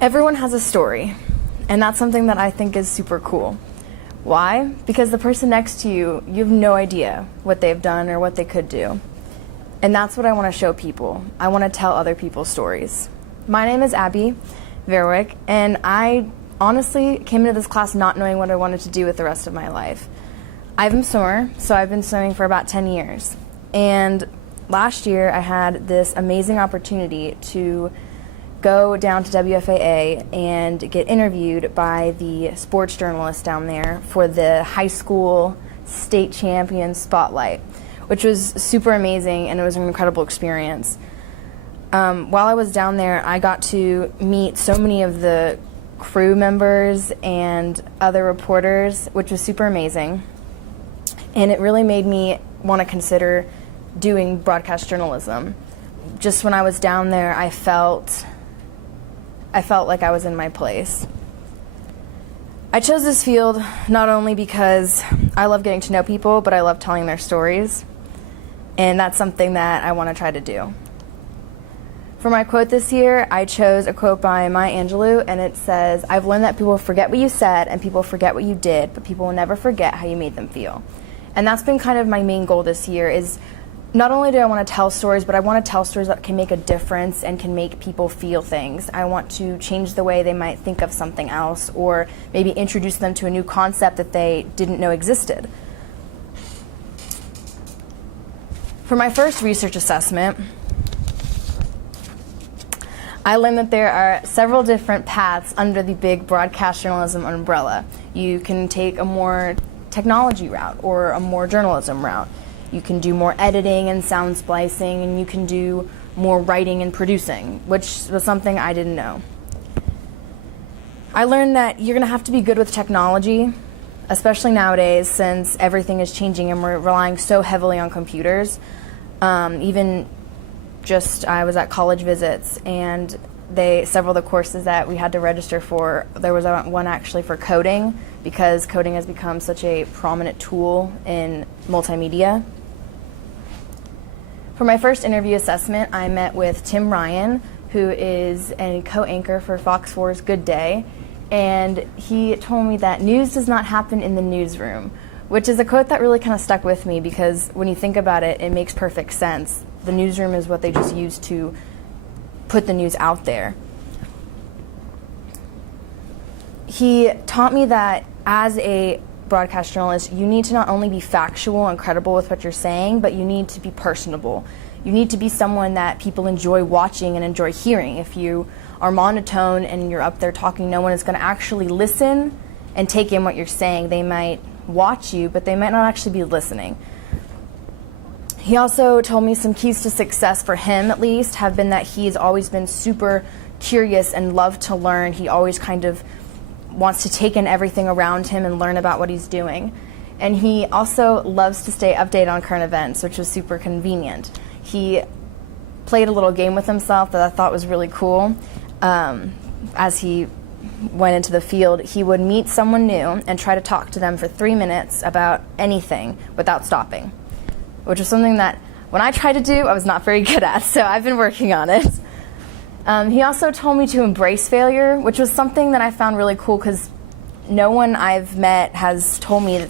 Everyone has a story, and that's something that I think is super cool. Why? Because the person next to you, you have no idea what they've done or what they could do. And that's what I want to show people. I want to tell other people's stories. My name is Abby Verwick, and I honestly came into this class not knowing what I wanted to do with the rest of my life. I'm a swimmer, so I've been swimming for about 10 years. And last year I had this amazing opportunity to go down to WFAA and get interviewed by the sports journalist down there for the high school state champion spotlight, which was super amazing, and it was an incredible experience. While I was down there, I got to meet so many of the crew members and other reporters, which was super amazing. And it really made me want to consider doing broadcast journalism. Just when I was down there, I felt like I was in my place. I chose this field not only because I love getting to know people, but I love telling their stories. And that's something that I want to try to do. For my quote this year, I chose a quote by Maya Angelou, and it says, "I've learned that people forget what you said and people forget what you did, but people will never forget how you made them feel." And that's been kind of my main goal this year, is not only do I want to tell stories, but I want to tell stories that can make a difference and can make people feel things. I want to change the way they might think of something else, or maybe introduce them to a new concept that they didn't know existed. For my first research assessment, I learned that there are several different paths under the big broadcast journalism umbrella. You can take a more technology route or a more journalism route. You can do more editing and sound splicing, and you can do more writing and producing, which was something I didn't know. I learned that you're going to have to be good with technology, especially nowadays since everything is changing and we're relying so heavily on computers. I was at college visits, and several of the courses that we had to register for, there was one actually for coding, because coding has become such a prominent tool in multimedia. For my first interview assessment, I met with Tim Ryan, who is a co-anchor for Fox 4's Good Day, and he told me that news does not happen in the newsroom, which is a quote that really kind of stuck with me, because when you think about it, it makes perfect sense. The newsroom is what they just use to put the news out there. He taught me that as a broadcast journalist, you need to not only be factual and credible with what you're saying, but you need to be personable. You need to be someone that people enjoy watching and enjoy hearing. If you are monotone and you're up there talking, no one is going to actually listen and take in what you're saying. They might watch you, but they might not actually be listening. He also told me some keys to success for him, at least, have been that he's always been super curious and loved to learn. He always kind of wants to take in everything around him and learn about what he's doing. And he also loves to stay updated on current events, which was super convenient. He played a little game with himself that I thought was really cool. As he went into the field, he would meet someone new and try to talk to them for 3 minutes about anything without stopping, which was something that when I tried to do, I was not very good at, so I've been working on it. He also told me to embrace failure, which was something that I found really cool, because no one I've met has told me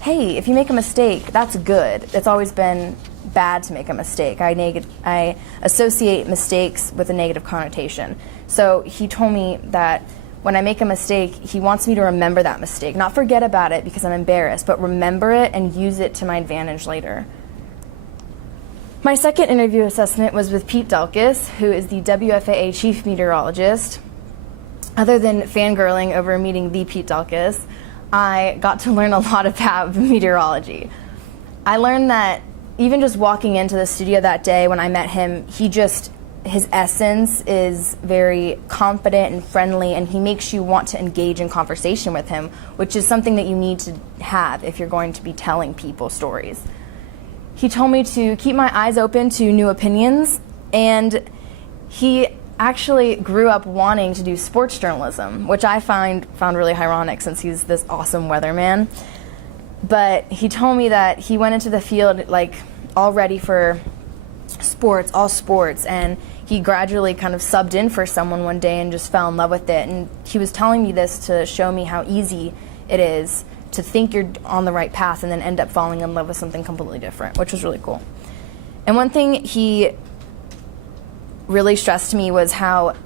hey, if you make a mistake, that's good. It's always been bad to make a mistake. I associate mistakes with a negative connotation. So he told me that when I make a mistake, he wants me to remember that mistake, not forget about it because I'm embarrassed, but remember it and use it to my advantage later. My second interview assessment was with Pete Delkus, who is the WFAA chief meteorologist. Other than fangirling over meeting the Pete Delkus, I got to learn a lot about meteorology. I learned that even just walking into the studio that day when I met him, his essence is very confident and friendly, and he makes you want to engage in conversation with him, which is something that you need to have if you're going to be telling people stories. He told me to keep my eyes open to new opinions, and he actually grew up wanting to do sports journalism, which I found really ironic since he's this awesome weatherman. But he told me that he went into the field all ready for all sports, and he gradually kind of subbed in for someone one day and just fell in love with it. And he was telling me this to show me how easy it is to think you're on the right path and then end up falling in love with something completely different, which was really cool. And one thing he really stressed to me was how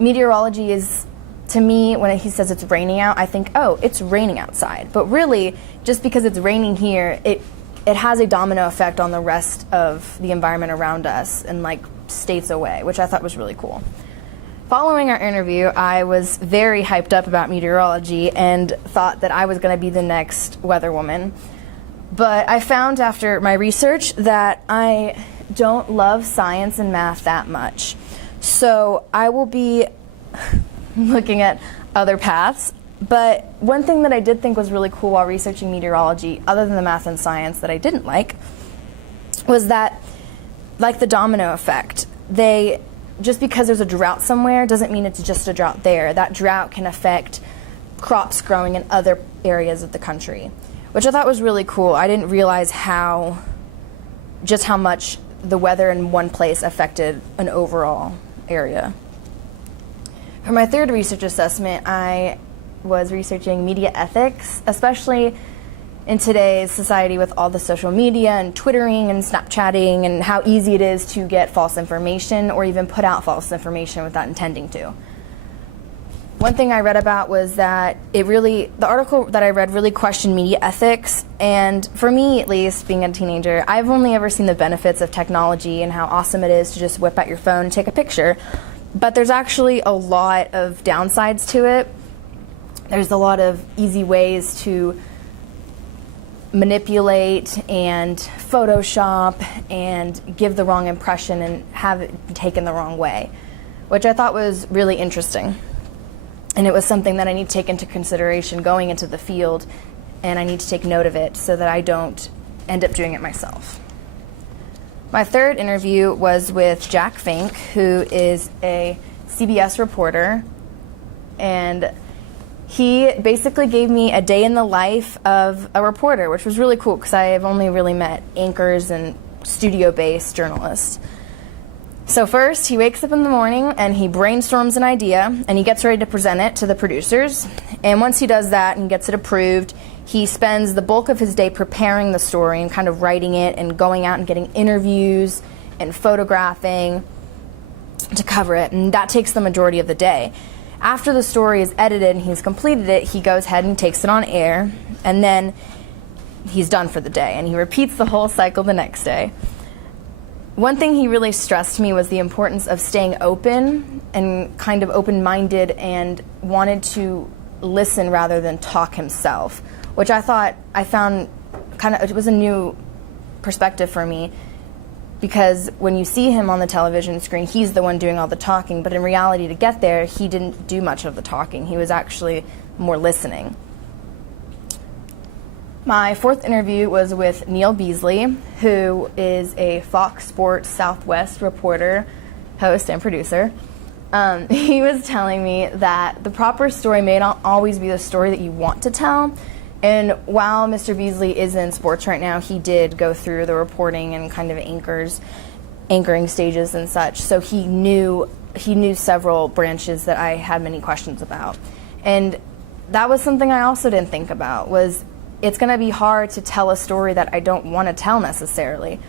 meteorology is, to me, when he says it's raining out, I think, oh, it's raining outside. But really, just because it's raining here, it has a domino effect on the rest of the environment around us and like states away, which I thought was really cool. Following our interview, I was very hyped up about meteorology and thought that I was going to be the next weather woman. But I found after my research that I don't love science and math that much. So I will be looking at other paths. But one thing that I did think was really cool while researching meteorology, other than the math and science that I didn't like, was that, like the domino effect, just because there's a drought somewhere doesn't mean it's just a drought there. That drought can affect crops growing in other areas of the country, which I thought was really cool. I didn't realize just how much the weather in one place affected an overall area. For my third research assessment, I was researching media ethics, especially in today's society with all the social media and Twittering and Snapchatting and how easy it is to get false information or even put out false information without intending to. One thing I read about was that the article that I read really questioned media ethics, and for me at least, being a teenager, I've only ever seen the benefits of technology and how awesome it is to just whip out your phone and take a picture. But there's actually a lot of downsides to it. There's a lot of easy ways to manipulate and Photoshop and give the wrong impression and have it taken the wrong way, which I thought was really interesting. And it was something that I need to take into consideration going into the field, and I need to take note of it so that I don't end up doing it myself. My third interview was with Jack Fink, who is a CBS reporter, and he basically gave me a day in the life of a reporter, which was really cool because I've only really met anchors and studio-based journalists. So first, he wakes up in the morning and he brainstorms an idea and he gets ready to present it to the producers. And once he does that and gets it approved, he spends the bulk of his day preparing the story and kind of writing it and going out and getting interviews and photographing to cover it. And that takes the majority of the day. After the story is edited and he's completed it, he goes ahead and takes it on air, and then he's done for the day. And he repeats the whole cycle the next day. One thing he really stressed to me was the importance of staying open and kind of open-minded and wanted to listen rather than talk himself, which I found it was a new perspective for me, because when you see him on the television screen, he's the one doing all the talking, but in reality, to get there, he didn't do much of the talking. He was actually more listening. My fourth interview was with Neil Beasley, who is a Fox Sports Southwest reporter, host, and producer. He was telling me that the proper story may not always be the story that you want to tell. And while Mr. Beasley is in sports right now, he did go through the reporting and kind of anchoring stages and such. So he knew several branches that I had many questions about. And that was something I also didn't think about, was it's going to be hard to tell a story that I don't want to tell necessarily,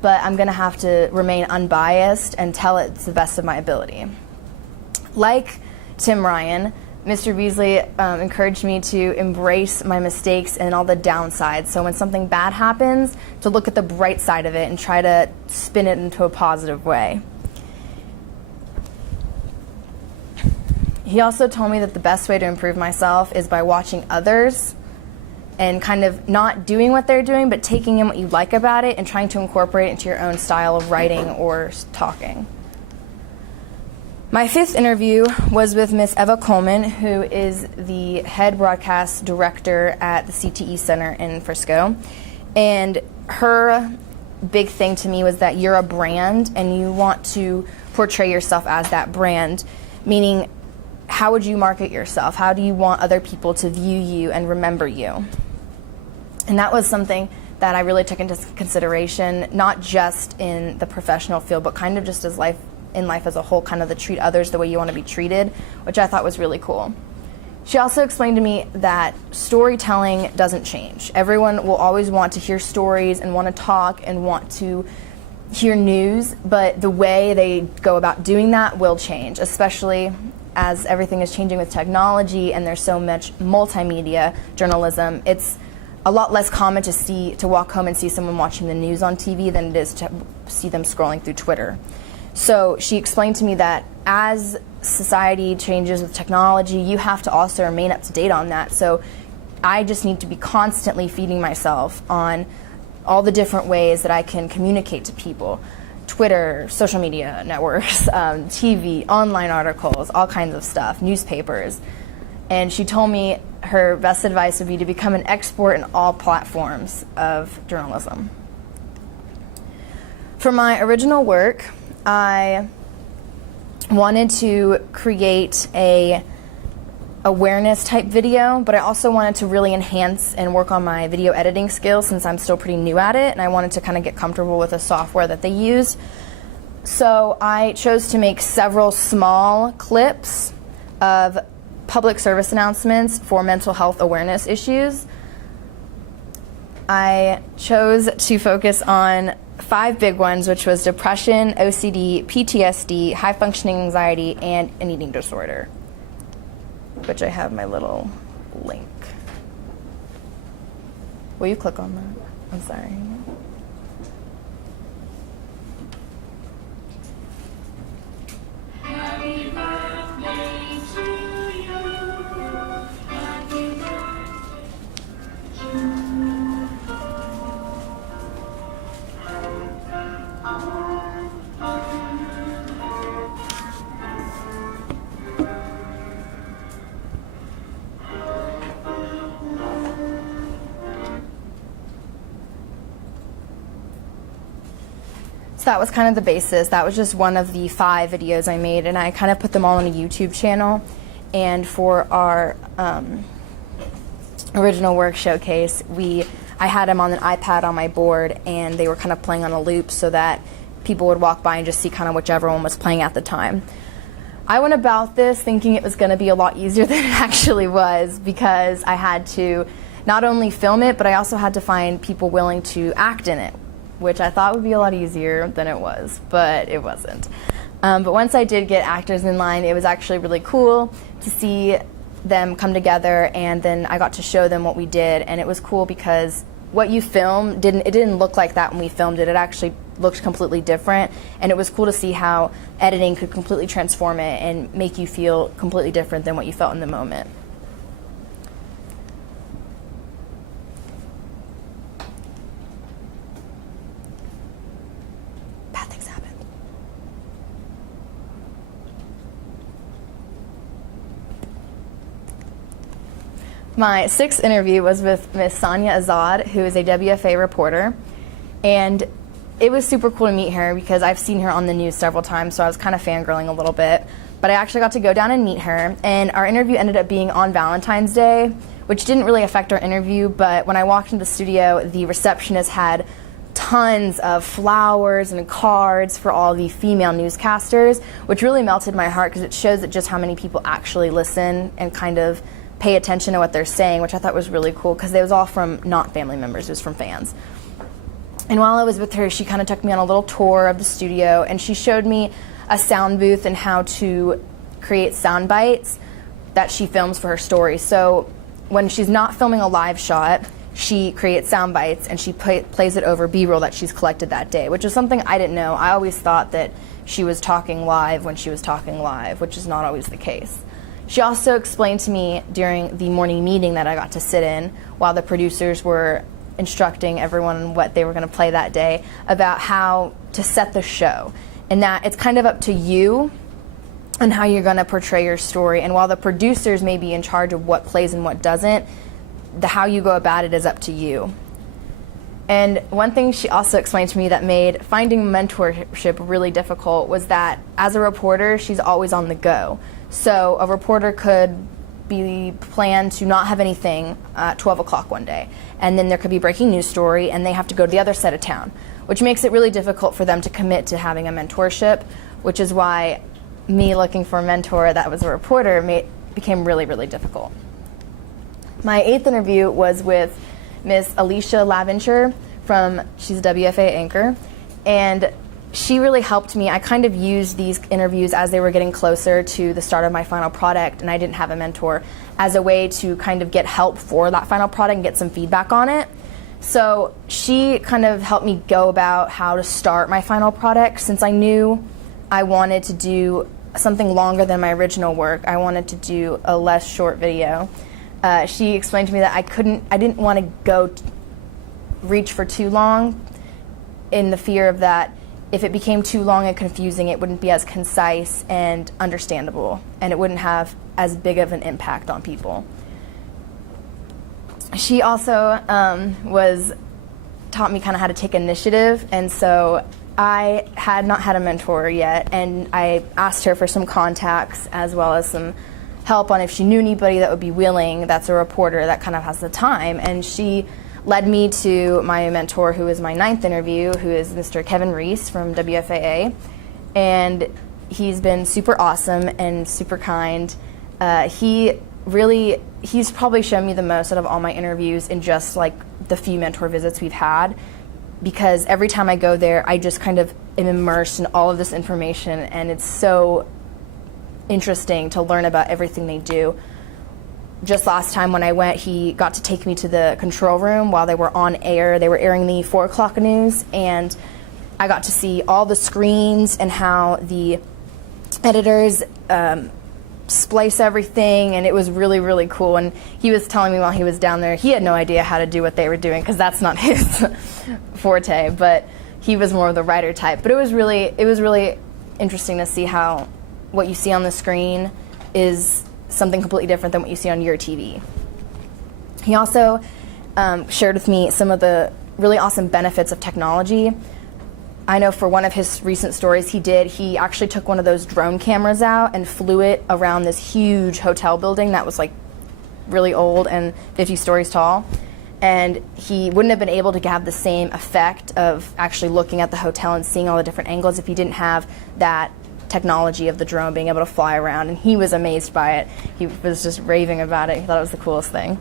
but I'm going to have to remain unbiased and tell it to the best of my ability. Like Tim Ryan, Mr. Beasley encouraged me to embrace my mistakes and all the downsides. So when something bad happens, to look at the bright side of it and try to spin it into a positive way. He also told me that the best way to improve myself is by watching others and kind of not doing what they're doing, but taking in what you like about it and trying to incorporate it into your own style of writing or talking. My fifth interview was with Miss Eva Coleman, who is the head broadcast director at the CTE Center in Frisco. And her big thing to me was that you're a brand and you want to portray yourself as that brand, meaning how would you market yourself? How do you want other people to view you and remember you? And that was something that I really took into consideration, not just in the professional field, but kind of just as life as a whole, kind of to treat others the way you want to be treated, which I thought was really cool. She also explained to me that storytelling doesn't change. Everyone will always want to hear stories and want to talk and want to hear news, but the way they go about doing that will change, especially as everything is changing with technology and there's so much multimedia journalism. It's a lot less common to walk home and see someone watching the news on TV than it is to see them scrolling through Twitter. So she explained to me that as society changes with technology, you have to also remain up to date on that. So I just need to be constantly feeding myself on all the different ways that I can communicate to people. Twitter, social media networks, TV, online articles, all kinds of stuff, newspapers. And she told me her best advice would be to become an expert in all platforms of journalism. For my original work, I wanted to create a awareness type video, but I also wanted to really enhance and work on my video editing skills since I'm still pretty new at it, and I wanted to kind of get comfortable with the software that they use. So I chose to make several small clips of public service announcements for mental health awareness issues. I chose to focus on 5 big ones, which was depression, OCD, PTSD, high functioning anxiety, and an eating disorder, which I have my little link. Will you click on that? I'm sorry. Happy birthday to you. Happy birthday to you. So that was kind of the basis. That was just one of the 5 videos I made, and I kind of put them all on a YouTube channel. And for our original work showcase, I had them on an iPad on my board, and they were kind of playing on a loop so that people would walk by and just see kind of whichever one was playing at the time. I went about this thinking it was going to be a lot easier than it actually was, because I had to not only film it, but I also had to find people willing to act in it, which I thought would be a lot easier than it was, but it wasn't. But once I did get actors in line, it was actually really cool to see them come together, and then I got to show them what we did, and it was cool because what you filmed didn't look like that when we filmed it. It actually looked completely different, and it was cool to see how editing could completely transform it and make you feel completely different than what you felt in the moment. Bad things happen. My 6th interview was with Miss Sonia Azad, who is a WFA reporter, and it was super cool to meet her because I've seen her on the news several times, so I was kind of fangirling a little bit. But I actually got to go down and meet her, and our interview ended up being on Valentine's Day, which didn't really affect our interview, but when I walked into the studio, the receptionist had tons of flowers and cards for all the female newscasters, which really melted my heart because it shows that just how many people actually listen and kind of pay attention to what they're saying, which I thought was really cool because it was all from not family members, it was from fans. And while I was with her, she kind of took me on a little tour of the studio, and she showed me a sound booth and how to create sound bites that she films for her story. So when she's not filming a live shot, she creates sound bites and she plays it over B-roll that she's collected that day, which is something I didn't know. I always thought that she was talking live when she was talking live, which is not always the case. She also explained to me during the morning meeting that I got to sit in while the producers were instructing everyone what they were going to play that day about how to set the show, and that it's kind of up to you and how you're going to portray your story. And while the producers may be in charge of what plays and what doesn't, how you go about it is up to you. And one thing she also explained to me that made finding mentorship really difficult was that as a reporter, she's always on the go. So a reporter could be planned to not have anything at 12 o'clock one day. And then there could be a breaking news story and they have to go to the other side of town, which makes it really difficult for them to commit to having a mentorship, which is why me looking for a mentor that was a reporter became really, really difficult. My 8th interview was with Miss Alicia Laventure she's a WFA anchor, and she really helped me. I kind of used these interviews as they were getting closer to the start of my final product, and I didn't have a mentor, as a way to kind of get help for that final product and get some feedback on it. So she kind of helped me go about how to start my final product. Since I knew I wanted to do something longer than my original work, I wanted to do a less short video. She explained to me that I didn't want to reach for too long, in the fear of that if it became too long and confusing, it wouldn't be as concise and understandable, and it wouldn't have as big of an impact on people. She also taught me kind of how to take initiative, and so I had not had a mentor yet, and I asked her for some contacts as well as some help on if she knew anybody that would be willing, that's a reporter that kind of has the time, and she led me to my mentor, who is my 9th interview, who is Mr. Kevin Reese from WFAA, and he's been super awesome and super kind. He's probably shown me the most out of all my interviews in just like the few mentor visits we've had, because every time I go there, I just kind of am immersed in all of this information, and it's so interesting to learn about everything they do. Just last time when I went, he got to take me to the control room while they were on air. They were airing the 4 o'clock news, and I got to see all the screens and how the editors splice everything, and it was really, really cool. And he was telling me while he was down there, he had no idea how to do what they were doing, because that's not his forte, but he was more of the writer type. But it was really interesting to see how what you see on the screen is something completely different than what you see on your TV. He also shared with me some of the really awesome benefits of technology. I know for one of his recent stories he actually took one of those drone cameras out and flew it around this huge hotel building that was like really old and 50 stories tall. And he wouldn't have been able to have the same effect of actually looking at the hotel and seeing all the different angles if he didn't have that technology of the drone being able to fly around, and he was amazed by it. He was just raving about it. He thought it was the coolest thing.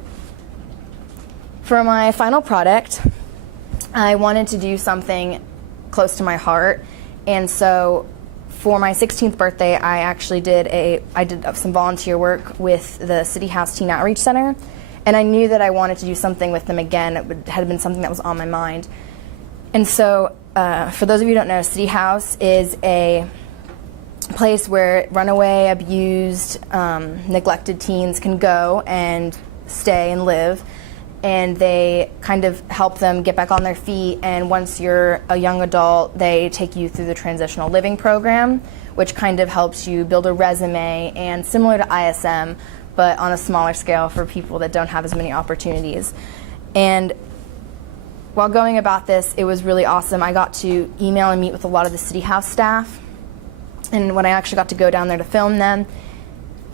For my final product, I wanted to do something close to my heart, and so for my 16th birthday, I actually did some volunteer work with the City House Teen Outreach Center, and I knew that I wanted to do something with them again. It had been something that was on my mind. And so for those of you who don't know, City House is a place where runaway, abused, neglected teens can go and stay and live, and they kind of help them get back on their feet, and once you're a young adult, they take you through the transitional living program, which kind of helps you build a resume, and similar to ISM, but on a smaller scale for people that don't have as many opportunities. And while going about this, it was really awesome. I got to email and meet with a lot of the City House staff, and when I actually got to go down there to film them,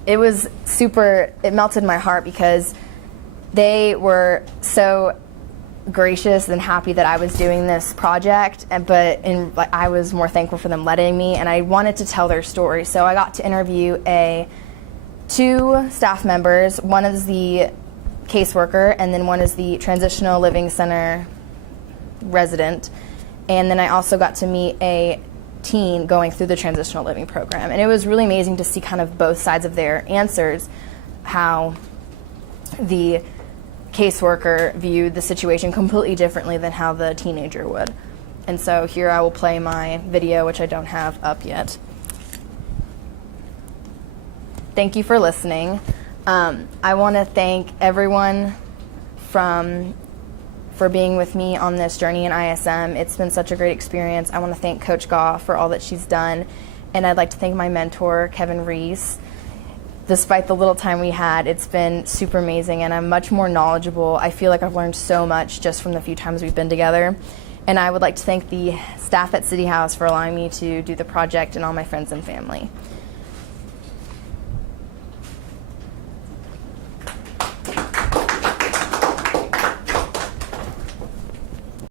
it melted my heart, because they were so gracious and happy that I was doing this project, but I was more thankful for them letting me, and I wanted to tell their story. So I got to interview 2 staff members. One is the caseworker, and then one is the Transitional Living Center resident. And then I also got to meet a teen going through the transitional living program, and it was really amazing to see kind of both sides of their answers, how the caseworker viewed the situation completely differently than how the teenager would. And so here I will play my video, which I don't have up yet. Thank you for listening. I want to thank everyone for being with me on this journey in ISM. It's been such a great experience. I want to thank Coach Goff for all that she's done, and I'd like to thank my mentor, Kevin Reese. Despite the little time we had, it's been super amazing, and I'm much more knowledgeable. I feel like I've learned so much just from the few times we've been together. And I would like to thank the staff at City House for allowing me to do the project, and all my friends and family.